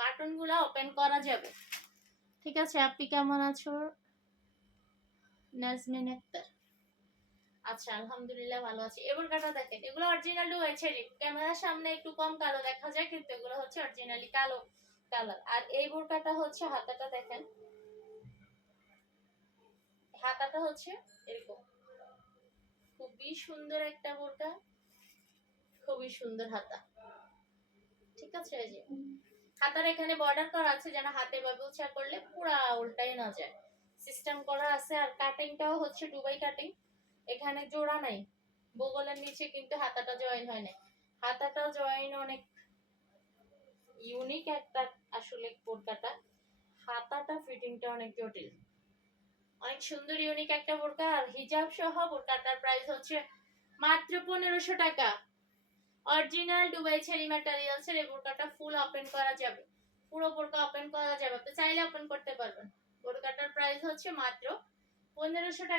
বাটনগুলো open করা যাবে। ঠিক আছে, আপনি কেমন আছো নাজমিন আক্তার? আচ্ছা আলহামদুলিল্লাহ ভালো আছি। এবার কাটা দেখেন, এগুলো অরিজিনাল ডুয়াল চেরি। ক্যামেরার সামনে একটু কম কালো দেখা যায়, কিন্তু এগুলো হচ্ছে অরিজিনালি কালো কালার। আর এই বোরকাটা হচ্ছে হাতাটা দেখেন, হাতাটা হচ্ছে এরকম, খুবই সুন্দর একটা বোরকা, খুবই সুন্দর হাতা। ঠিক আছে, এই যে হাতার এখানে বর্ডার করা আছে যেন হাতে বা ব্যবসা করলে পুরা উল্টাই না যায়, সিস্টেম করা আছে। আর কাটিংটাও হচ্ছে দুবাই কাটিং, এখানে জোড়া নাই, বগলের নিচে কিন্তু হাতাটা জয়েন হয় না, হাতাটা জয়েন অনেক ইউনিক একটা আসলে বোরকাটা, হাতাটা ফিটিংটা অনেক জটিল, অনেক সুন্দর ইউনিক একটা বোরকা। আর হিজাব সহ বোরকাটার প্রাইস হচ্ছে মাত্র 1500 টাকা। অরিজিনাল দুবাই চেরি ম্যাটেরিয়ালস এর এই বোরকাটা ফুল ওপেন করা যাবে, পুরো বোরকা ওপেন করা যাবে, আপনি চাইলে ওপেন করতে পারবেন। বোরকাটার প্রাইস হচ্ছে মাত্র 1500 টাকা।